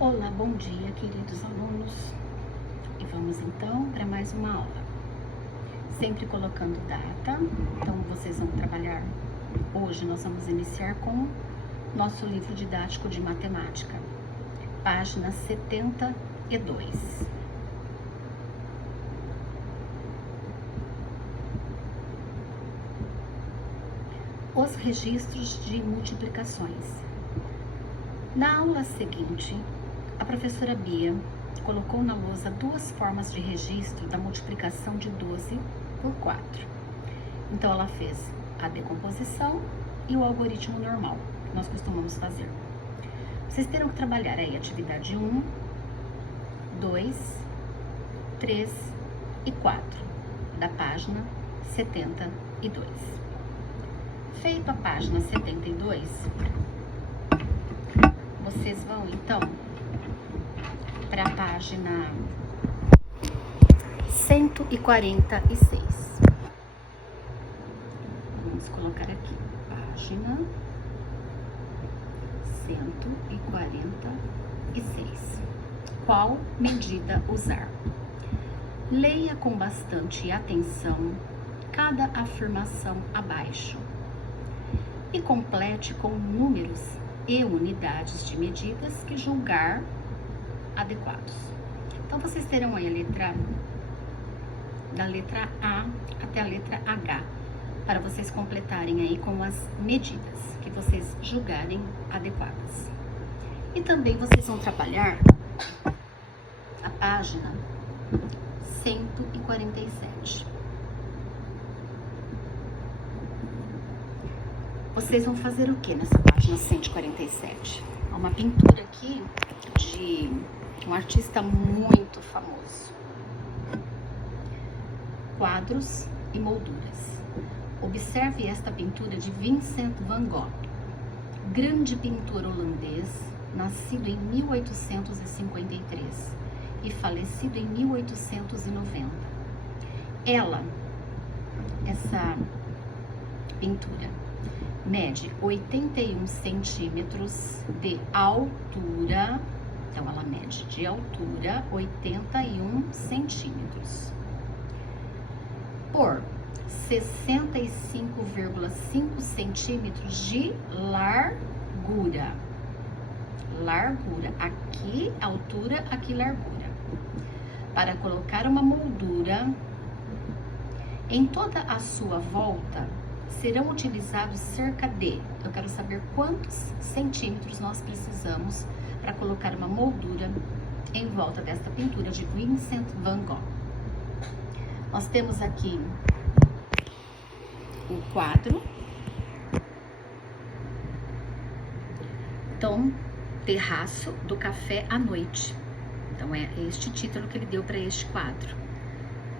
Olá, bom dia, queridos alunos. E vamos então para mais uma aula. Sempre colocando data. Então, vocês vão trabalhar. Hoje nós vamos iniciar com nosso livro didático de matemática, página 72. Os registros de multiplicações. Na aula seguinte, a professora Bia colocou na lousa duas formas de registro da multiplicação de 12 por 4. Então, ela fez a decomposição e o algoritmo normal, que nós costumamos fazer. Vocês terão que trabalhar aí atividade 1, 2, 3 e 4, da página 72. Feito a página 72, vocês vão então para a página 146. Vamos colocar aqui, página 146. Qual medida usar? Leia com bastante atenção cada afirmação abaixo e complete com números e unidades de medidas que julgar adequados. Então, vocês terão aí a letra, da letra A até a letra H, para vocês completarem aí com as medidas que vocês julgarem adequadas. E também vocês vão trabalhar a página 147. Vocês vão fazer o que nessa página 147? Uma pintura aqui de um artista muito famoso. Quadros e molduras. Observe esta pintura de Vincent van Gogh, grande pintor holandês, nascido em 1853 e falecido em 1890. Essa pintura, mede 81 centímetros de altura. Então, ela mede de altura 81 centímetros por 65,5 centímetros de largura. Largura, aqui altura, aqui largura. Para colocar uma moldura em toda a sua volta, serão utilizados cerca de, eu quero saber quantos centímetros nós precisamos para colocar uma moldura em volta desta pintura de Vincent van Gogh. Nós temos aqui o quadro Tom Terraço do Café à Noite. Então, é este título que ele deu para este quadro,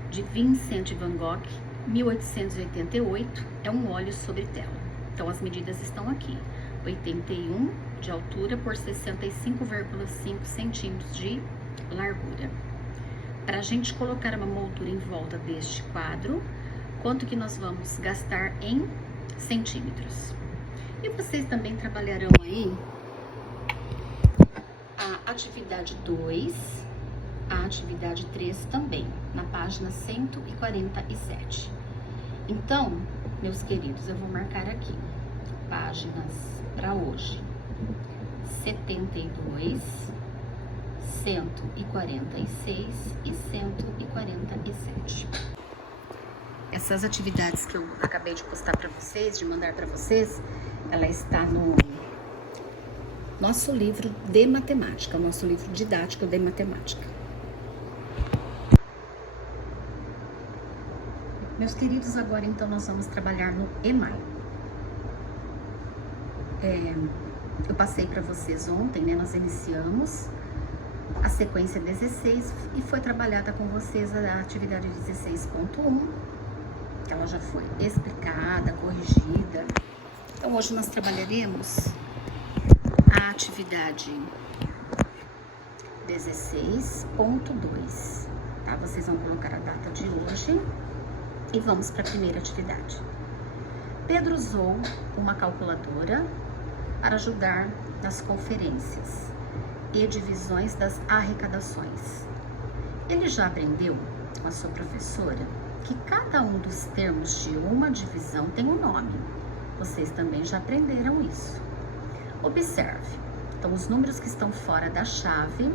de Vincent van Gogh, 1888, é um óleo sobre tela. Então, as medidas estão aqui, 81 de altura por 65,5 centímetros de largura. Para a gente colocar uma moldura em volta deste quadro, quanto que nós vamos gastar em centímetros? E vocês também trabalharão aí a atividade 2, a atividade 3 também, na página 147. Então, meus queridos, eu vou marcar aqui páginas para hoje: 72, 146 e 147. Essas atividades que eu acabei de postar para vocês, de mandar para vocês, ela está no nosso livro de matemática, nosso livro didático de matemática. Meus queridos, agora então nós vamos trabalhar no EMAI. Eu passei para vocês ontem, né? Nós iniciamos a sequência 16 e foi trabalhada com vocês a atividade 16.1, que ela já foi explicada, corrigida. Então, hoje nós trabalharemos a atividade 16.2, tá? Vocês vão colocar a data de hoje. E vamos para a primeira atividade. Pedro usou uma calculadora para ajudar nas conferências e divisões das arrecadações. Ele já aprendeu com a sua professora que cada um dos termos de uma divisão tem um nome. Vocês também já aprenderam isso. Observe. Então, os números que estão fora da chave,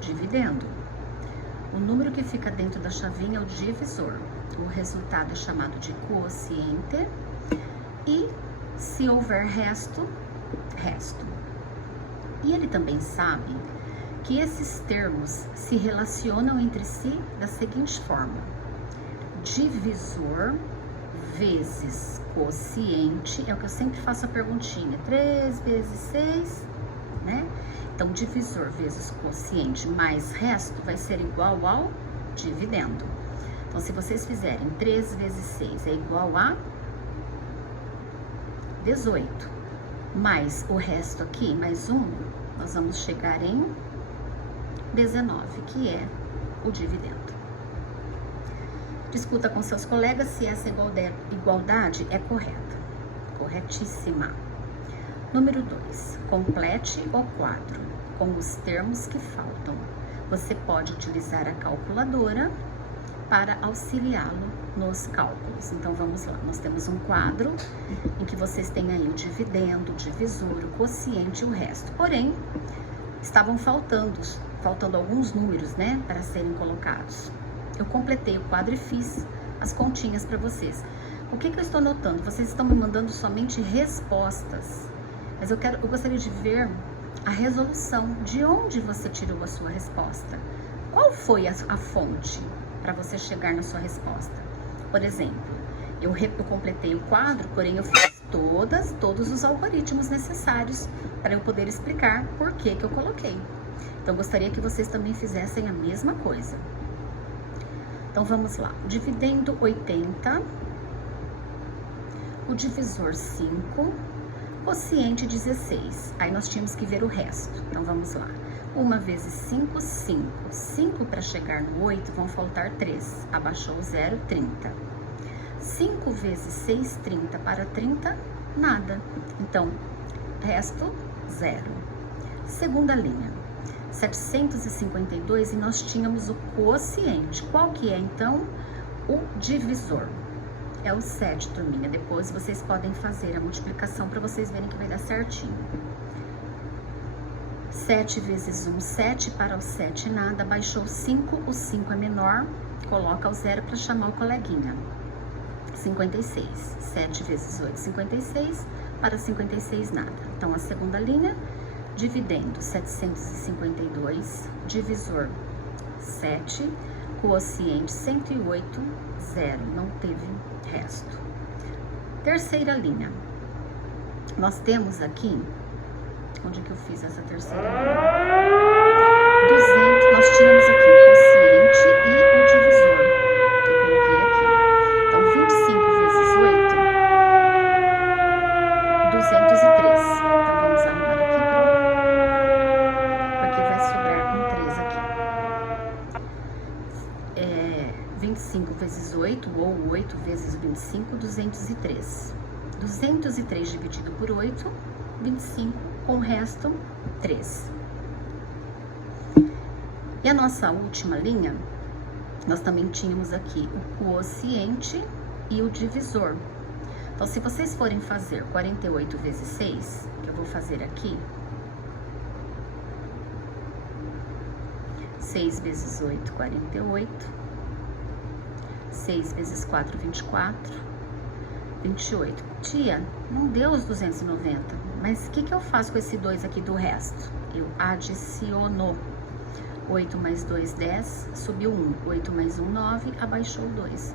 dividendo. O número que fica dentro da chavinha é o divisor. O resultado é chamado de quociente. E se houver resto, resto. E ele também sabe que esses termos se relacionam entre si da seguinte forma: divisor vezes quociente, é o que eu sempre faço a perguntinha, 3 vezes 6, né? Então, divisor vezes quociente mais resto vai ser igual ao dividendo. Então, se vocês fizerem 3 vezes 6 é igual a 18, mais o resto aqui, mais 1, nós vamos chegar em 19, que é o dividendo. Discuta com seus colegas se essa igualdade é correta. Corretíssima. Número 2. Complete o quadro com os termos que faltam. Você pode utilizar a calculadora para auxiliá-lo nos cálculos. Então, vamos lá. Nós temos um quadro em que vocês têm aí o dividendo, o divisor, o quociente e o resto. Porém, estavam faltando alguns números, né, para serem colocados. Eu completei o quadro e fiz as continhas para vocês. O que eu estou notando? Vocês estão me mandando somente respostas, mas eu gostaria de ver a resolução. De onde você tirou a sua resposta? Qual foi a fonte para você chegar na sua resposta? Por exemplo, eu completei o quadro, porém eu fiz todos os algoritmos necessários para eu poder explicar por que eu coloquei. Então, gostaria que vocês também fizessem a mesma coisa. Então, vamos lá. Dividendo 80, o divisor 5, quociente 16. Aí, nós tínhamos que ver o resto. Então, vamos lá. 1 vezes 5, 5. 5 para chegar no 8, vão faltar 3. Abaixou o 0, 30. 5 vezes 6, 30. Para 30, nada. Então, resto, 0. Segunda linha. 752 e nós tínhamos o quociente. Qual que é, então, o divisor? É o 7, turminha. Depois vocês podem fazer a multiplicação para vocês verem que vai dar certinho. 7 vezes 1, 7. Para o 7, nada. Baixou 5, o 5 é menor. Coloca o 0 para chamar o coleguinha. 56. 7 vezes 8, 56. Para 56, nada. Então, a segunda linha... Dividendo 752, divisor 7, quociente 108, 0, não teve resto. Terceira linha, nós temos aqui, onde que eu fiz essa terceira linha? 200, nós tínhamos aqui o quociente e o divisor, que eu coloquei aqui. Então, 25 vezes 8, 203. Então, vamos arrumar aqui. 25 vezes 8, ou 8 vezes 25, 203. 203 dividido por 8, 25, com o resto, 3. E a nossa última linha, nós também tínhamos aqui o quociente e o divisor. Então, se vocês forem fazer 48 vezes 6, que eu vou fazer aqui, 6 vezes 8, 48. 6 vezes 4, 24, 28. Tia, não deu os 290, mas o que eu faço com esse 2 aqui do resto? Eu adiciono. 8 mais 2, 10, subiu 1. 8 mais 1, 9, abaixou 2.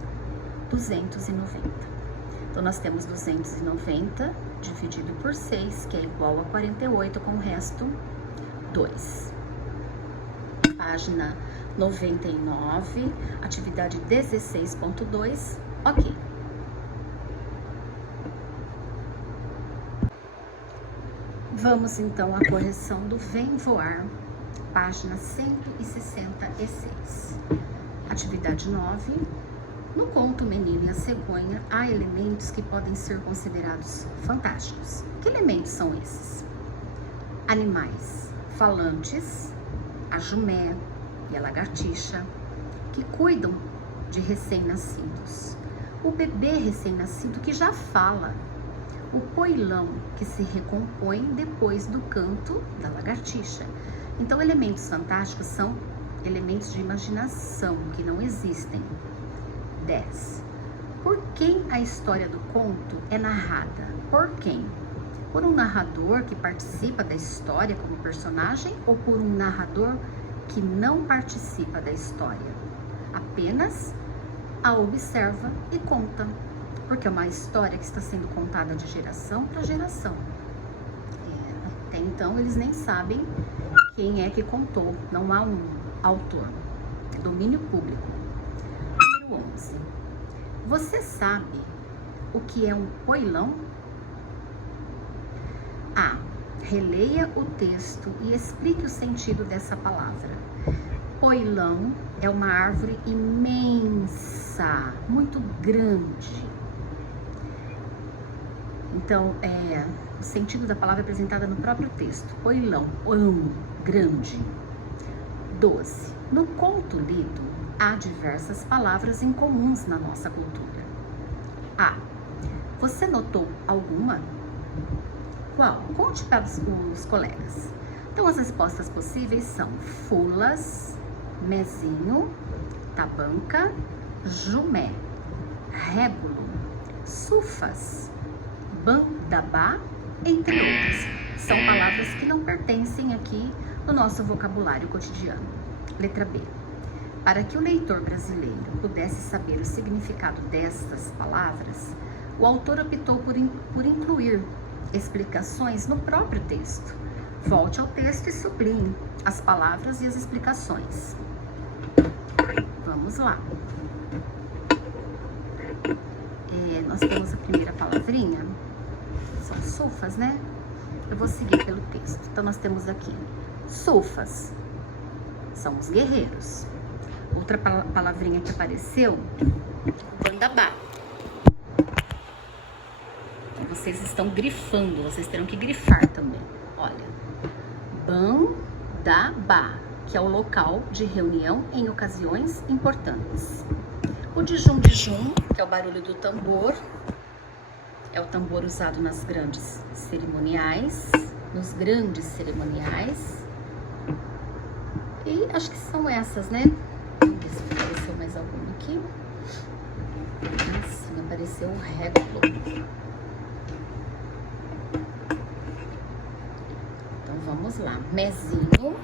290. Então, nós temos 290 dividido por 6, que é igual a 48, com o resto, 2. Página 99, atividade 16.2, ok. Vamos então à correção do Vem Voar, página 166. Atividade 9. No conto O Menino e a Cegonha, há elementos que podem ser considerados fantásticos. Que elementos são esses? Animais, falantes, a jumé e a lagartixa, que cuidam de recém-nascidos. O bebê recém-nascido que já fala. O poilão, que se recompõe depois do canto da lagartixa. Então, elementos fantásticos são elementos de imaginação que não existem. 10. Por quem a história do conto é narrada? Por quem? Por um narrador que participa da história como personagem ou por um narrador que não participa da história? Apenas a observa e conta. Porque é uma história que está sendo contada de geração para geração. Até então, eles nem sabem quem é que contou. Não há um autor. É domínio público. Número 11. Você sabe o que é um poilão? A. Releia o texto e explique o sentido dessa palavra. Poilão é uma árvore imensa, muito grande. Então, o sentido da palavra é apresentada no próprio texto. Poilão, grande. 12. No conto lido, há diversas palavras incomuns na nossa cultura. A. Você notou alguma? Qual? Conte para os colegas. Então, as respostas possíveis são fulas, mezinho, tabanca, jumé, rébulo, sufas, bandabá, entre outras. São palavras que não pertencem aqui no nosso vocabulário cotidiano. Letra B. Para que o leitor brasileiro pudesse saber o significado destas palavras, o autor optou por incluir explicações no próprio texto. Volte ao texto e sublinhe as palavras e as explicações. Vamos lá. Nós temos a primeira palavrinha. São sufas, né? Eu vou seguir pelo texto. Então, nós temos aqui sufas. São os guerreiros. Outra palavrinha que apareceu, bandabá. Então, vocês estão grifando, vocês terão que grifar também. Olha, bandabá, que é o local de reunião em ocasiões importantes. O dijum, que é o barulho do tambor, é o tambor usado nas grandes cerimoniais, E acho que são essas, né? Vamos ver se apareceu mais alguma aqui. Sim, apareceu o régulo. Então vamos lá. Mezinho.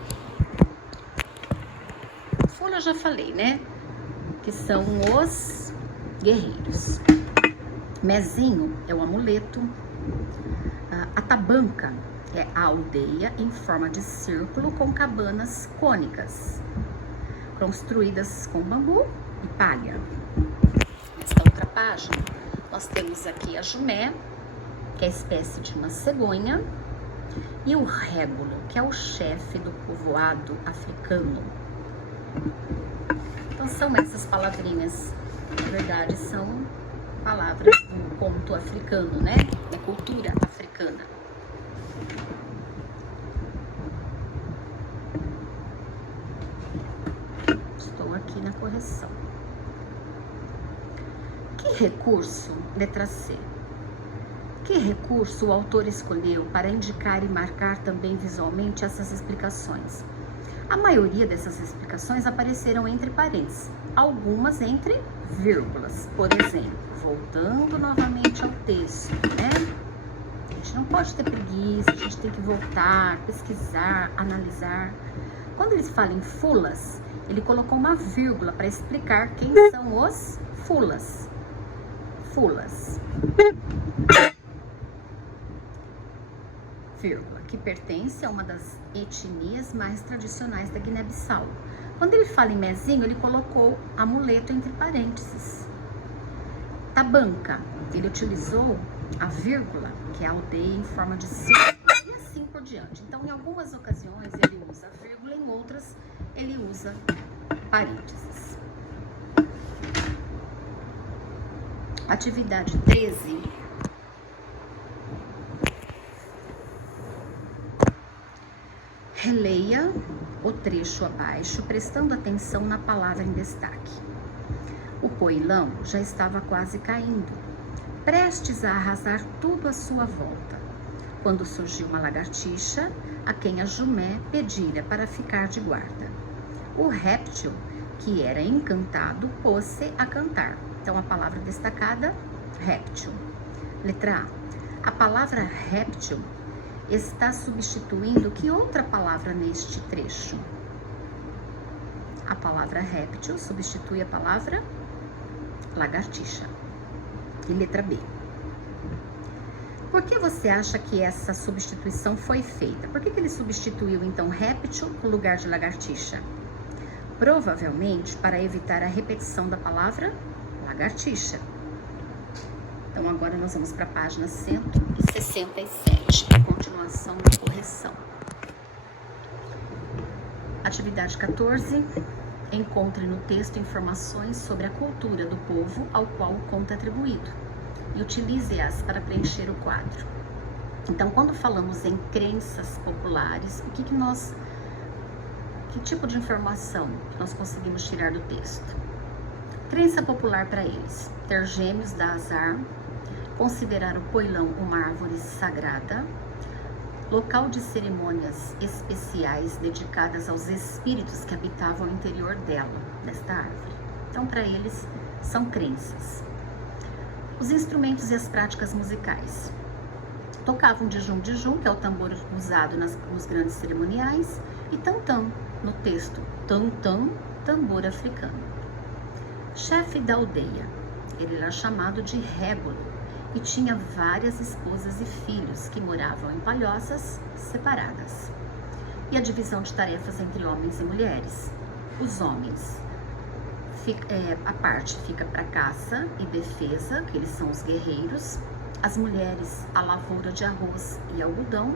Folha eu já falei, né? Que são os guerreiros. Mezinho é o amuleto. A tabanca é a aldeia em forma de círculo com cabanas cônicas, construídas com bambu e palha. Nesta outra página, nós temos aqui a jumé, que é a espécie de uma cegonha, e o régulo, que é o chefe do povoado africano. Então, são essas palavrinhas, na verdade, são palavras do conto africano, né? Da cultura africana. Estou aqui na correção. Que recurso, letra C, que recurso o autor escolheu para indicar e marcar também visualmente essas explicações? A maioria dessas explicações apareceram entre parênteses, algumas entre vírgulas. Por exemplo, voltando novamente ao texto, né? A gente não pode ter preguiça, a gente tem que voltar, pesquisar, analisar. Quando eles falam em fulas, ele colocou uma vírgula para explicar quem são os fulas. Fulas. Vírgula, que pertence a uma das etnias mais tradicionais da Guiné-Bissau. Quando ele fala em mezinho, ele colocou amuleto entre parênteses. Tabanca, ele utilizou a vírgula, que é a aldeia em forma de círculo, e assim por diante. Então, em algumas ocasiões, ele usa a vírgula, em outras, ele usa parênteses. Atividade 13. Releia o trecho abaixo, prestando atenção na palavra em destaque. O poilão já estava quase caindo, prestes a arrasar tudo à sua volta, quando surgiu uma lagartixa a quem a jumé pedira para ficar de guarda. O réptil, que era encantado, pôs-se a cantar. Então, a palavra destacada, réptil. Letra A. A palavra réptil está substituindo que outra palavra neste trecho? A palavra réptil substitui a palavra lagartixa. E letra B. Por que você acha que essa substituição foi feita? Por que ele substituiu, então, réptil no lugar de lagartixa? Provavelmente para evitar a repetição da palavra lagartixa. Então, agora nós vamos para a página 167, a continuação da correção. Atividade 14. Encontre no texto informações sobre a cultura do povo ao qual o conto é atribuído e utilize-as para preencher o quadro. Então, quando falamos em crenças populares, que tipo de informação nós conseguimos tirar do texto? Crença popular para eles: ter gêmeos dá azar, considerar o poilão uma árvore sagrada, local de cerimônias especiais dedicadas aos espíritos que habitavam o interior desta árvore. Então, para eles, são crenças. Os instrumentos e as práticas musicais. Tocavam dijum, que é o tambor usado nos grandes cerimoniais, e tam-tam, no texto, tam-tam, tambor africano. Chefe da aldeia. Ele era chamado de régulo e tinha várias esposas e filhos que moravam em palhosas separadas. E a divisão de tarefas entre homens e mulheres. Os homens, a parte fica para caça e defesa, que eles são os guerreiros. As mulheres, a lavoura de arroz e algodão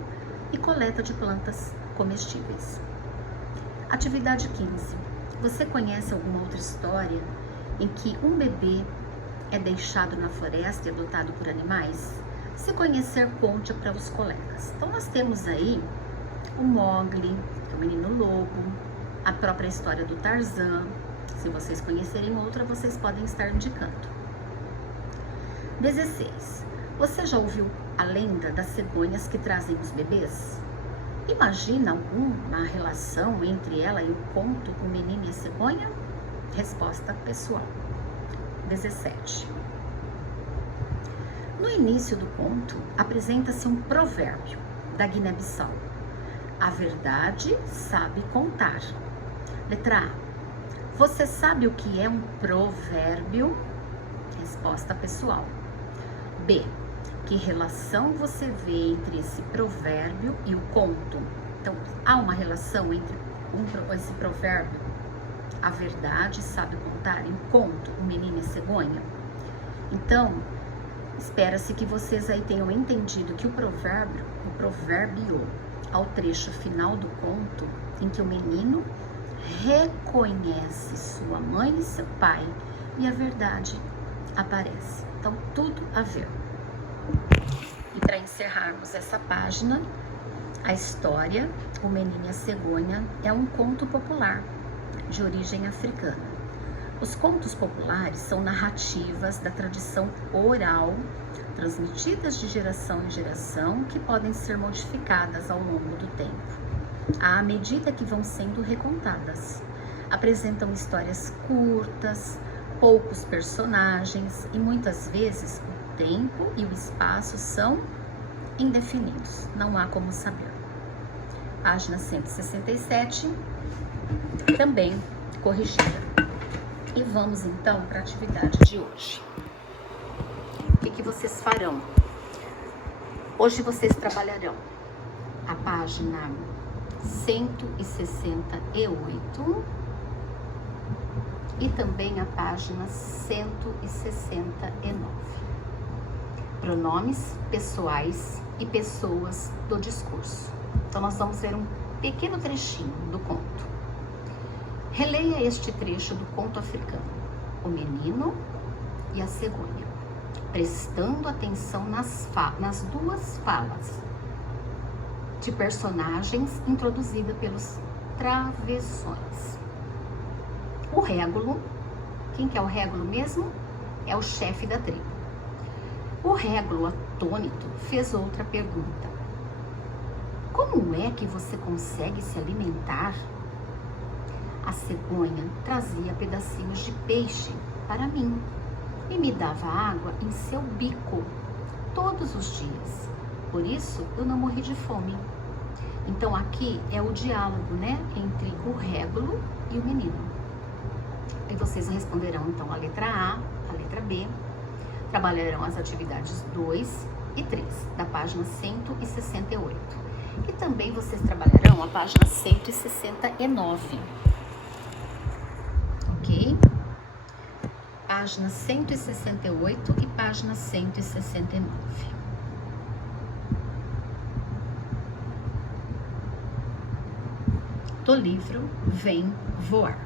e coleta de plantas comestíveis. Atividade 15. Você conhece alguma outra história em que um bebê é deixado na floresta e adotado por animais? Se conhecer, conte para os colegas. Então, nós temos aí o Mowgli, que é o menino lobo, a própria história do Tarzan. Se vocês conhecerem outra, vocês podem estar indicando. 16. Você já ouviu a lenda das cegonhas que trazem os bebês? Imagina alguma relação entre ela e o conto O Menino e a Cegonha? Resposta pessoal. 17. No início do conto, apresenta-se um provérbio da Guiné-Bissau. A verdade sabe contar. Letra A. Você sabe o que é um provérbio? Resposta pessoal. B. Que relação você vê entre esse provérbio e o conto? Então, há uma relação entre esse provérbio, a verdade sabe contar, e o conto, o menino e a cegonha? Então, espera-se que vocês aí tenham entendido que o provérbio, ao trecho final do conto, em que o menino reconhece sua mãe e seu pai, e a verdade aparece. Então, tudo a ver. E para encerrarmos essa página, a história O Menino e a Cegonha é um conto popular de origem africana. Os contos populares são narrativas da tradição oral, transmitidas de geração em geração, que podem ser modificadas ao longo do tempo, à medida que vão sendo recontadas. Apresentam histórias curtas, poucos personagens e muitas vezes o tempo e o espaço são indefinidos, não há como saber. Página 167, também corrigida. E vamos então para a atividade de hoje. O que vocês farão? Hoje vocês trabalharão a página 168 e também a página 169. Pronomes pessoais e pessoas do discurso. Então, nós vamos ver um pequeno trechinho do conto. Releia este trecho do conto africano, O Menino e a Cegonha, prestando atenção nas duas falas. de personagens introduzida pelos travessões. O régulo, quem que é o régulo mesmo? É o chefe da tribo. O régulo, atônito, fez outra pergunta. Como é que você consegue se alimentar? A cegonha trazia pedacinhos de peixe para mim e me dava água em seu bico todos os dias. Por isso, eu não morri de fome. Então, aqui é o diálogo, né, entre o régulo e o menino. E vocês responderão, então, a letra A, a letra B. Trabalharão as atividades 2 e 3, da página 168. E também vocês trabalharão a página 169. Ok? Página 168 e página 169. Do livro Vem Voar.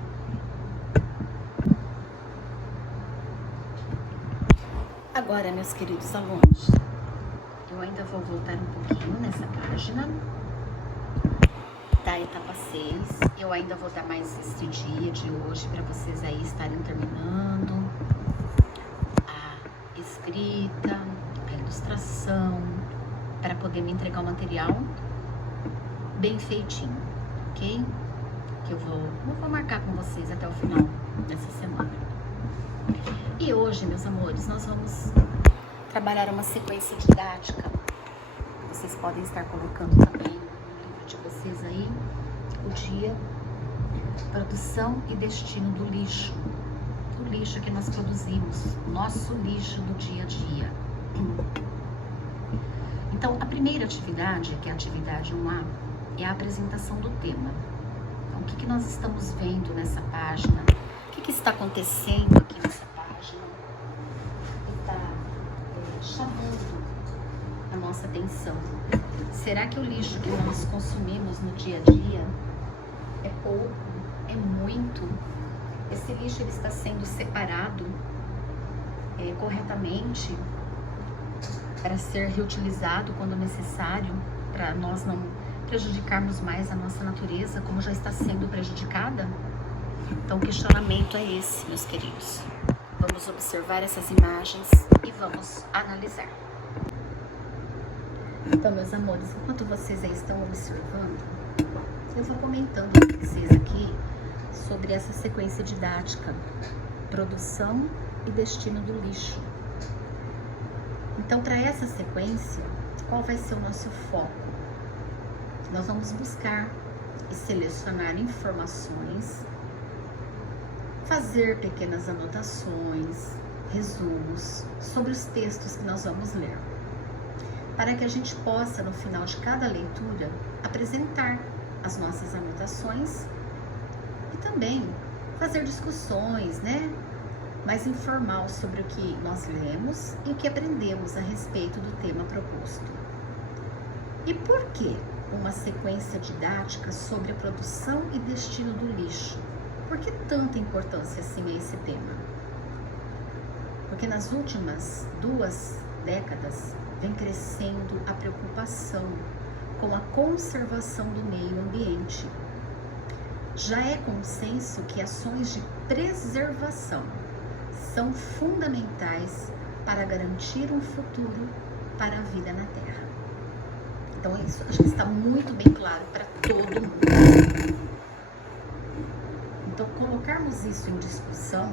Agora, meus queridos alunos, eu ainda vou voltar um pouquinho nessa página da etapa 6. Eu ainda vou dar mais este dia de hoje para vocês aí estarem terminando a escrita, a ilustração, para poder me entregar o material bem feitinho, ok? Que eu vou marcar com vocês até o final dessa semana. E hoje, meus amores, nós vamos trabalhar uma sequência didática. Vocês podem estar colocando também no livro de vocês aí o dia, produção e destino do lixo. O lixo que nós produzimos, nosso lixo do dia a dia. Então, a primeira atividade, que é a atividade 1A, é a apresentação do tema. Então, o que nós estamos vendo nessa página? O que está acontecendo aqui nessa página? Está chamando a nossa atenção. Será que o lixo que nós consumimos no dia a dia é pouco? É muito? Esse lixo ele está sendo separado corretamente para ser reutilizado quando necessário, para nós não prejudicarmos mais a nossa natureza, como já está sendo prejudicada? Então, o questionamento é esse, meus queridos. Vamos observar essas imagens e vamos analisar. Então, meus amores, enquanto vocês aí estão observando, eu vou comentando com vocês aqui sobre essa sequência didática, produção e destino do lixo. Então, para essa sequência, qual vai ser o nosso foco? Nós vamos buscar e selecionar informações, fazer pequenas anotações, resumos sobre os textos que nós vamos ler, para que a gente possa, no final de cada leitura, apresentar as nossas anotações e também fazer discussões, né, mais informal sobre o que nós lemos e o que aprendemos a respeito do tema proposto. E por que uma sequência didática sobre a produção e destino do lixo? Por que tanta importância assim a esse tema? Porque nas últimas 2 décadas vem crescendo a preocupação com a conservação do meio ambiente. Já é consenso que ações de preservação são fundamentais para garantir um futuro para a vida na Terra. Então é isso, acho que está muito bem claro para todo mundo. Então, colocarmos isso em discussão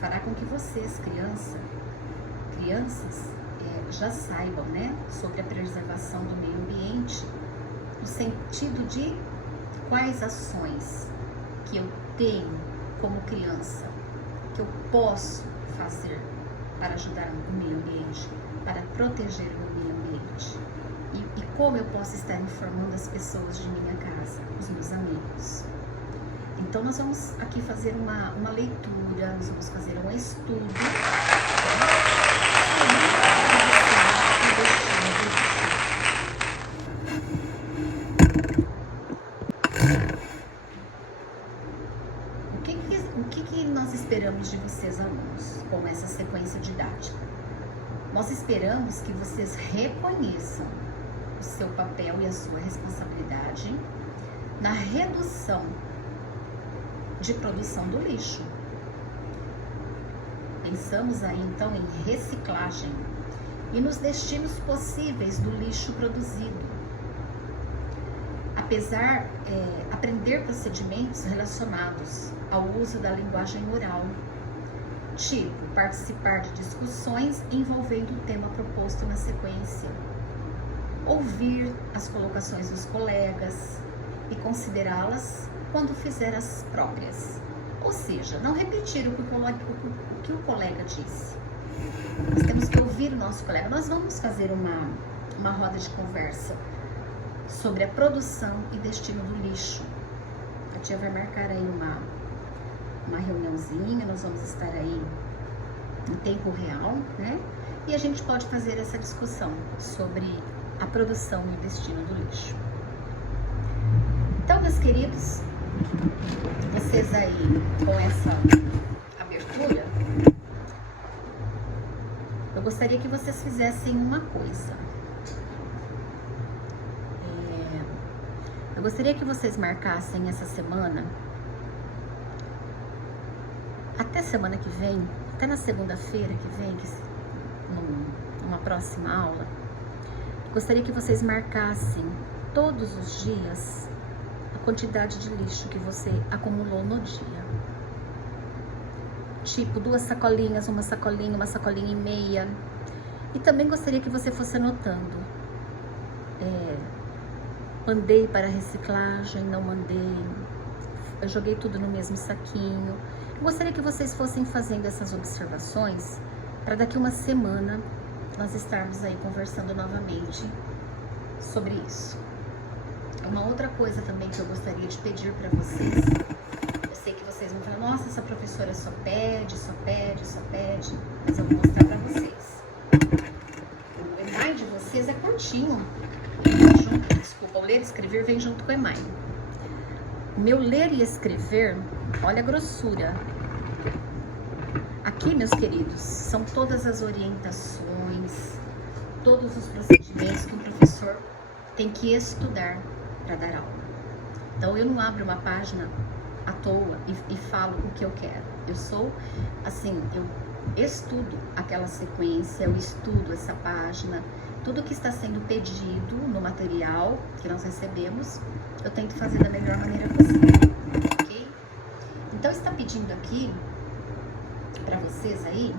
fará com que vocês, crianças, já saibam, né, sobre a preservação do meio ambiente, no sentido de quais ações que eu tenho como criança, que eu posso fazer para ajudar o meio ambiente, para proteger o meio ambiente. E como eu posso estar informando as pessoas de minha casa, os meus amigos. Então, nós vamos aqui fazer uma leitura, nós vamos fazer um estudo. O que nós esperamos de vocês, alunos, com essa sequência didática? Nós esperamos que vocês reconheçam o seu papel e a sua responsabilidade na redução de produção do lixo. Pensamos aí então em reciclagem e nos destinos possíveis do lixo produzido. Aprender procedimentos relacionados ao uso da linguagem oral, tipo participar de discussões envolvendo o tema proposto na sequência, ouvir as colocações dos colegas e considerá-las quando fizer as próprias. Ou seja, não repetir o que o colega disse. Nós temos que ouvir o nosso colega. Nós vamos fazer uma roda de conversa sobre a produção e destino do lixo. A tia vai marcar aí uma reuniãozinha, nós vamos estar aí em tempo real, né? E a gente pode fazer essa discussão sobre a produção e o destino do lixo. Então, meus queridos, vocês aí com essa abertura, eu gostaria que vocês fizessem uma coisa. Eu gostaria que vocês marcassem essa semana, até semana que vem, até na segunda-feira que vem, numa próxima aula, gostaria que vocês marcassem todos os dias a quantidade de lixo que você acumulou no dia. Tipo, 2 sacolinhas, uma sacolinha e meia. E também gostaria que você fosse anotando. Mandei para reciclagem, não mandei, eu joguei tudo no mesmo saquinho. Eu gostaria que vocês fossem fazendo essas observações para daqui uma semana nós estarmos aí conversando novamente sobre isso. Uma outra coisa também que eu gostaria de pedir para vocês, eu sei que vocês vão falar, nossa, essa professora só pede, mas eu vou mostrar para vocês. O EMAI de vocês é curtinho. Desculpa, o ler e escrever vem junto com o EMAI. O meu ler e escrever, olha a grossura. Aqui, meus queridos, são todas as orientações, todos os procedimentos que um professor tem que estudar para dar aula. Então, eu não abro uma página à toa e falo o que eu quero. Eu sou, assim, eu estudo aquela sequência, eu estudo essa página. Tudo que está sendo pedido no material que nós recebemos, eu tento fazer da melhor maneira possível, ok? Então, está pedindo aqui para vocês aí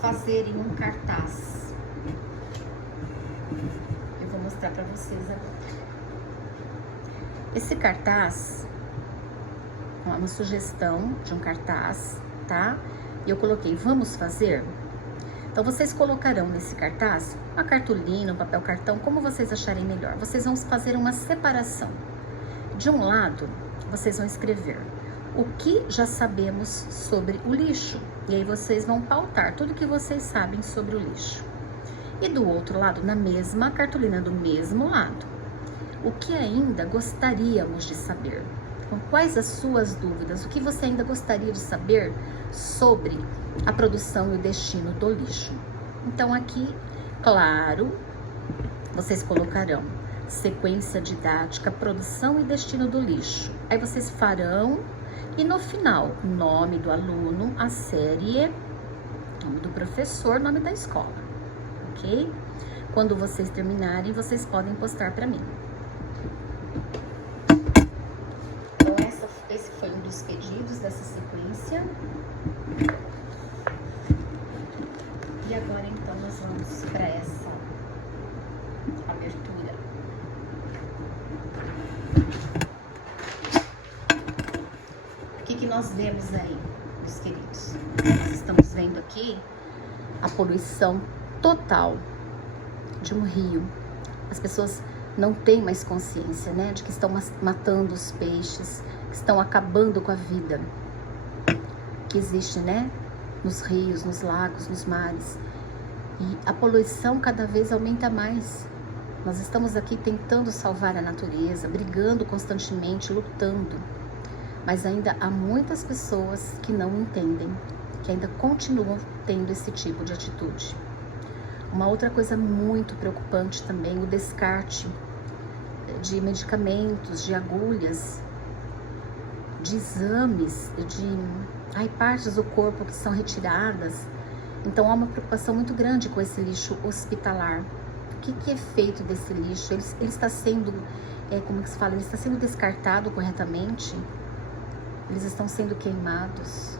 fazerem um cartaz. Eu vou mostrar para vocês agora. Esse cartaz, uma sugestão de um cartaz, tá? E eu coloquei, vamos fazer? Então, vocês colocarão nesse cartaz uma cartolina, um papel cartão, como vocês acharem melhor. Vocês vão fazer uma separação. De um lado, vocês vão escrever o que já sabemos sobre o lixo. E aí vocês vão pautar tudo que vocês sabem sobre o lixo. E do outro lado, na mesma cartolina, do mesmo lado, o que ainda gostaríamos de saber. Então, quais as suas dúvidas? O que você ainda gostaria de saber sobre a produção e o destino do lixo? Então, aqui, claro, vocês colocarão sequência didática, produção e destino do lixo. Aí vocês farão, e no final, nome do aluno, a série, nome do professor, nome da escola, ok? Quando vocês terminarem, vocês podem postar para mim. Esse foi um dos pedidos dessa sequência. E agora, então, nós vamos para essa abertura. O que nós vemos aí, meus queridos? Nós estamos vendo aqui a poluição total de um rio. As pessoas não têm mais consciência, né, de que estão matando os peixes, que estão acabando com a vida que existe, né, nos rios, nos lagos, nos mares. E a poluição cada vez aumenta mais. Nós estamos aqui tentando salvar a natureza, brigando constantemente, lutando. Mas ainda há muitas pessoas que não entendem, que ainda continuam tendo esse tipo de atitude. Uma outra coisa muito preocupante também, o descarte de medicamentos, de agulhas, de exames, de partes do corpo que são retiradas. Então há uma preocupação muito grande com esse lixo hospitalar. O que é feito desse lixo? Ele está sendo, como que se fala? Ele está sendo descartado corretamente? Eles estão sendo queimados?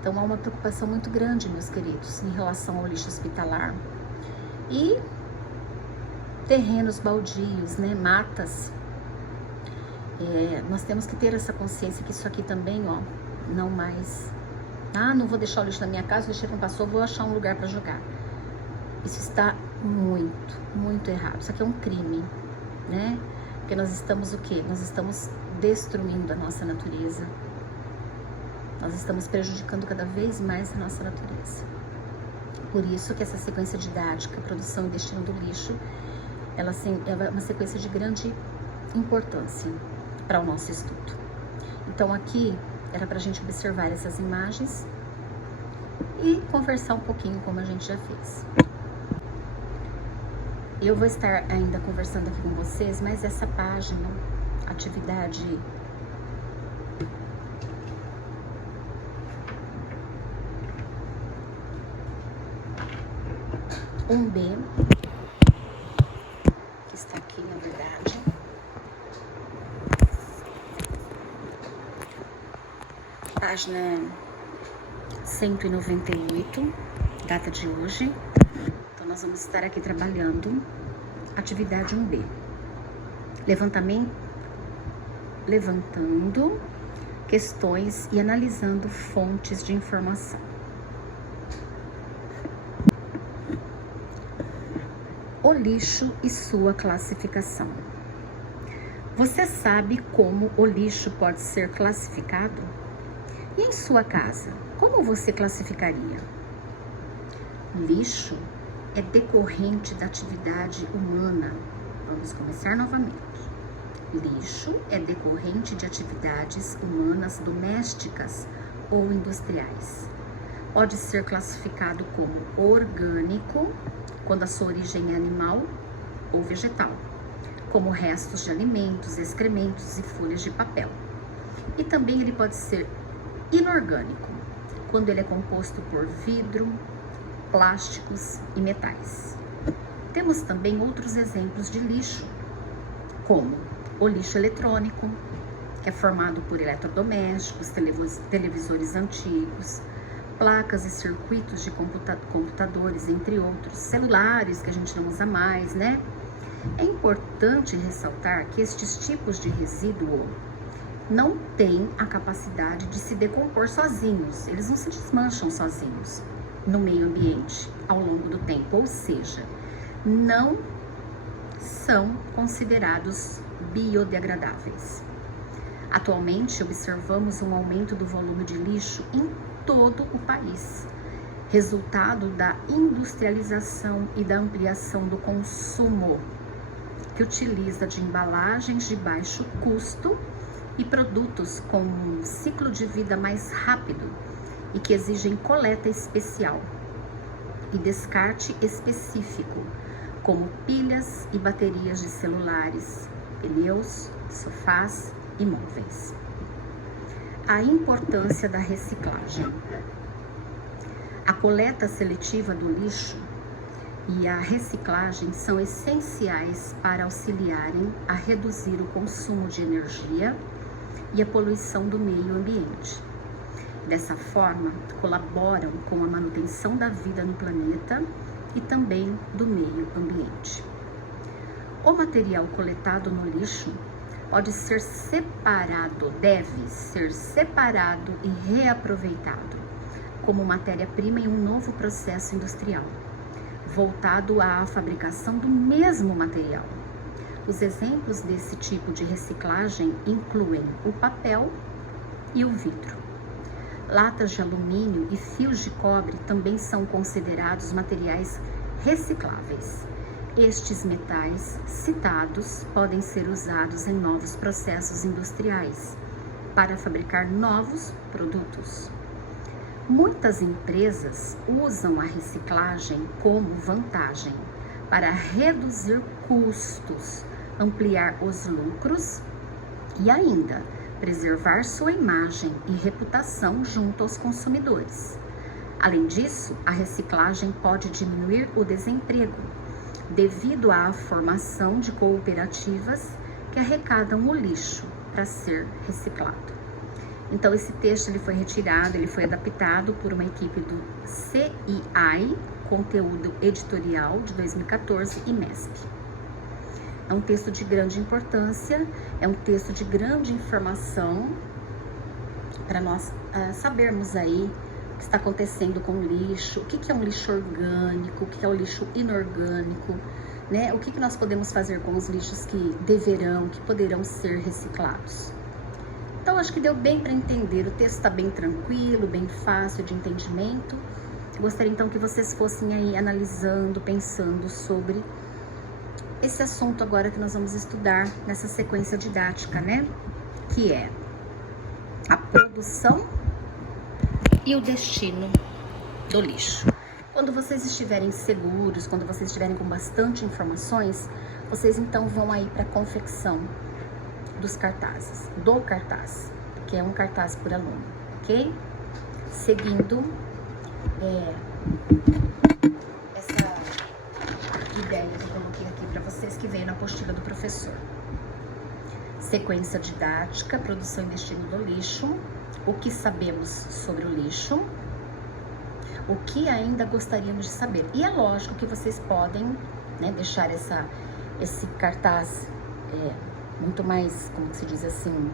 Então há uma preocupação muito grande, meus queridos, em relação ao lixo hospitalar. E terrenos baldios, né? Matas. Nós temos que ter essa consciência que isso aqui também, ó, não mais... não vou deixar o lixo na minha casa, o lixeiro não passou, vou achar um lugar para jogar. Isso está muito, muito errado. Isso aqui é um crime, né? Porque nós estamos o quê? Nós estamos destruindo a nossa natureza. Nós estamos prejudicando cada vez mais a nossa natureza. Por isso que essa sequência didática, produção e destino do lixo, ela é uma sequência de grande importância para o nosso estudo. Então aqui era para a gente observar essas imagens e conversar um pouquinho como a gente já fez. Eu vou estar ainda conversando aqui com vocês, mas essa página, atividade 1B, que está aqui na verdade, página 198, data de hoje. Então nós vamos estar aqui trabalhando atividade 1B, levantando questões e analisando fontes de informação. O lixo e sua classificação. Você sabe como o lixo pode ser classificado? E em sua casa, como você classificaria? Lixo é decorrente da atividade humana. Vamos começar novamente. Lixo é decorrente de atividades humanas domésticas ou industriais. Pode ser classificado como orgânico, quando a sua origem é animal ou vegetal, como restos de alimentos, excrementos e folhas de papel. E também ele pode ser inorgânico, quando ele é composto por vidro, plásticos e metais. Temos também outros exemplos de lixo, como o lixo eletrônico, que é formado por eletrodomésticos, televisores antigos, placas e circuitos de computadores, entre outros, celulares que a gente não usa mais, né? É importante ressaltar que estes tipos de resíduo não têm a capacidade de se decompor sozinhos, eles não se desmancham sozinhos no meio ambiente ao longo do tempo, ou seja, não são considerados biodegradáveis. Atualmente, observamos um aumento do volume de lixo em todo o país, resultado da industrialização e da ampliação do consumo, que utiliza de embalagens de baixo custo e produtos com um ciclo de vida mais rápido e que exigem coleta especial e descarte específico, como pilhas e baterias de celulares, pneus, sofás e móveis. A importância da reciclagem. A coleta seletiva do lixo e a reciclagem são essenciais para auxiliarem a reduzir o consumo de energia e a poluição do meio ambiente. Dessa forma, colaboram com a manutenção da vida no planeta e também do meio ambiente. O material coletado no lixo pode ser separado, deve ser separado e reaproveitado como matéria-prima em um novo processo industrial, voltado à fabricação do mesmo material. Os exemplos desse tipo de reciclagem incluem o papel e o vidro. Latas de alumínio e fios de cobre também são considerados materiais recicláveis. Estes metais citados podem ser usados em novos processos industriais para fabricar novos produtos. Muitas empresas usam a reciclagem como vantagem para reduzir custos, ampliar os lucros e ainda preservar sua imagem e reputação junto aos consumidores. Além disso, a reciclagem pode diminuir o desemprego, devido à formação de cooperativas que arrecadam o lixo para ser reciclado. Então, esse texto ele foi retirado, ele foi adaptado por uma equipe do CII, Conteúdo Editorial, de 2014, e MESP. É um texto de grande importância, é um texto de grande informação para nós sabermos aí o que está acontecendo com o lixo, o que é um lixo orgânico, o que é um lixo inorgânico, né? O que nós podemos fazer com os lixos que poderão ser reciclados. Então, acho que deu bem para entender. O texto está bem tranquilo, bem fácil de entendimento. Eu gostaria então que vocês fossem aí analisando, pensando sobre esse assunto agora que nós vamos estudar nessa sequência didática, né? Que é a produção e o destino do lixo. Quando vocês estiverem seguros, quando vocês estiverem com bastante informações, vocês então vão aí para a confecção dos cartazes, do cartaz, que é um cartaz por aluno, ok? Seguindo essa ideia que eu coloquei aqui para vocês, que veio na apostila do professor. Sequência didática, produção e destino do lixo, o que sabemos sobre o lixo, o que ainda gostaríamos de saber. E é lógico que vocês podem, né, deixar esse cartaz muito mais, como se diz assim,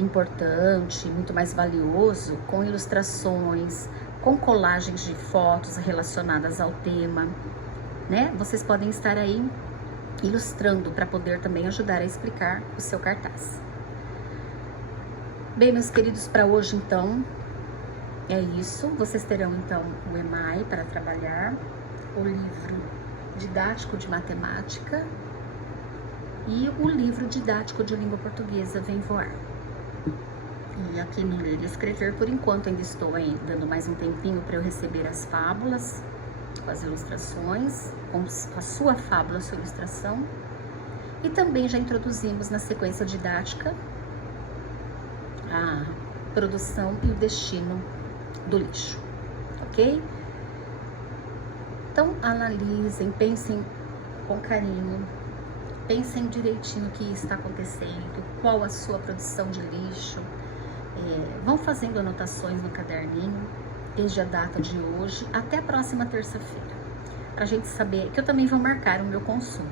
importante, muito mais valioso, com ilustrações, com colagens de fotos relacionadas ao tema, né? Vocês podem estar aí ilustrando para poder também ajudar a explicar o seu cartaz. Bem, meus queridos, para hoje então é isso. Vocês terão então o EMAI para trabalhar, o livro didático de matemática e o livro didático de língua portuguesa Vem Voar. E aqui no Ler e Escrever, por enquanto, ainda estou aí dando mais um tempinho para eu receber as fábulas, com as ilustrações, com a sua fábula, a sua ilustração. E também já introduzimos na sequência didática a produção e o destino do lixo, ok? Então, analisem, pensem com carinho, pensem direitinho o que está acontecendo, qual a sua produção de lixo. Vão fazendo anotações no caderninho, desde a data de hoje até a próxima terça-feira, para a gente saber, que eu também vou marcar o meu consumo.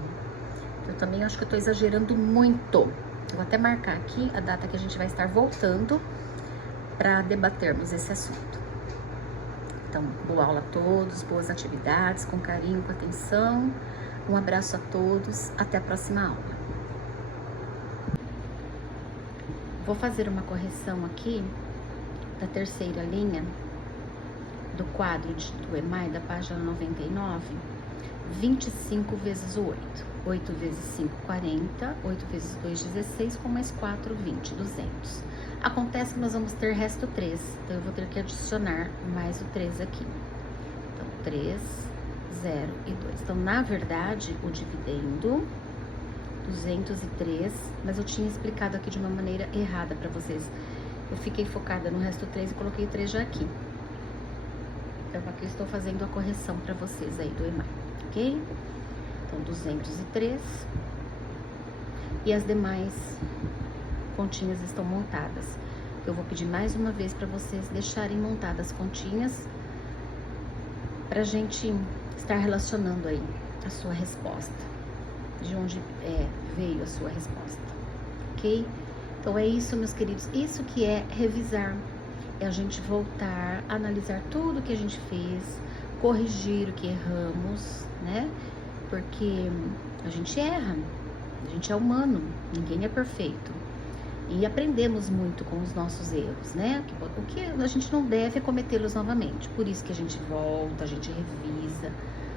Eu também acho que eu estou exagerando muito. Eu vou até marcar aqui a data que a gente vai estar voltando para debatermos esse assunto. Então, boa aula a todos, boas atividades, com carinho, com atenção. Um abraço a todos, até a próxima aula. Vou fazer uma correção aqui da terceira linha do quadro do EMAI, da página 99, 25 vezes o 8. 8 vezes 5, 40, 8 vezes 2, 16, com mais 4, 20, 200. Acontece que nós vamos ter resto 3, então eu vou ter que adicionar mais o 3 aqui. Então, 3, 0 e 2. Então, na verdade, o dividendo, 203, mas eu tinha explicado aqui de uma maneira errada para vocês. Eu fiquei focada no resto 3 e coloquei o 3 já aqui. Então, aqui eu estou fazendo a correção para vocês aí do EMAI, ok? Então, 203. E as demais continhas estão montadas. Eu vou pedir mais uma vez para vocês deixarem montadas as continhas para a gente estar relacionando aí a sua resposta, de onde veio a sua resposta, ok? Então, é isso, meus queridos. Isso que é revisar. É a gente voltar, analisar tudo que a gente fez, corrigir o que erramos, né? Porque a gente erra, a gente é humano, ninguém é perfeito. E aprendemos muito com os nossos erros, né? O que a gente não deve é cometê-los novamente. Por isso que a gente volta, a gente revisa,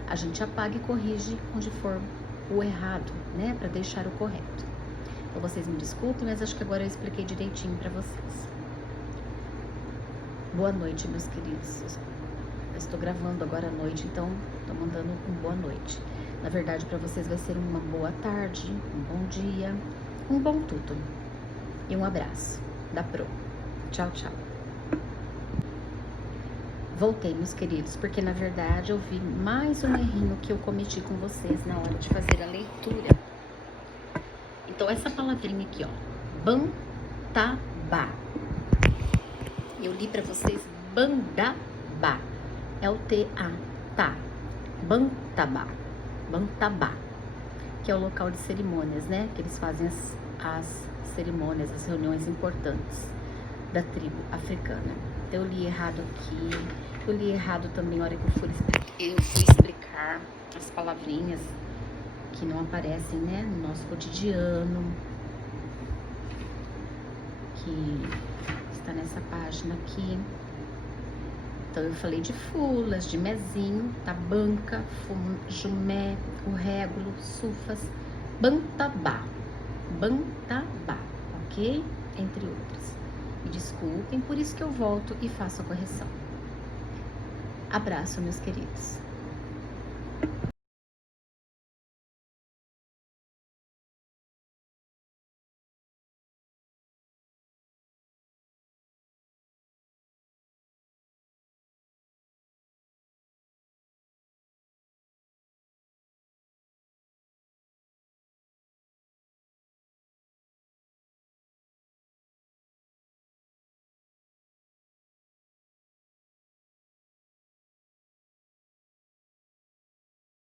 a gente apaga e corrige onde for o errado, né? Para deixar o correto. Então, vocês me desculpem, mas acho que agora eu expliquei direitinho para vocês. Boa noite, meus queridos. Eu estou gravando agora à noite, então estou mandando um boa noite. Na verdade, para vocês vai ser uma boa tarde, um bom dia, um bom tudo. E um abraço da Pro. Tchau, tchau. Voltei, meus queridos, porque na verdade eu vi mais um errinho que eu cometi com vocês na hora de fazer a leitura. Então, essa palavrinha aqui, ó, Bantabá. Eu li pra vocês Bandabá. É o T-A, tá. Bantabá. Bantabá. Que é o local de cerimônias, né? Que eles fazem as cerimônias, as reuniões importantes da tribo africana. Então, eu li errado aqui. Eu li errado também na hora que eu fui explicar as palavrinhas que não aparecem, né, no nosso cotidiano, que está nessa página aqui. Então, eu falei de fulas, de mezinho, tabanca, jumé, o régulo, sufas, bantabá, ok? Entre outras. Me desculpem, por isso que eu volto e faço a correção. Abraço, meus queridos.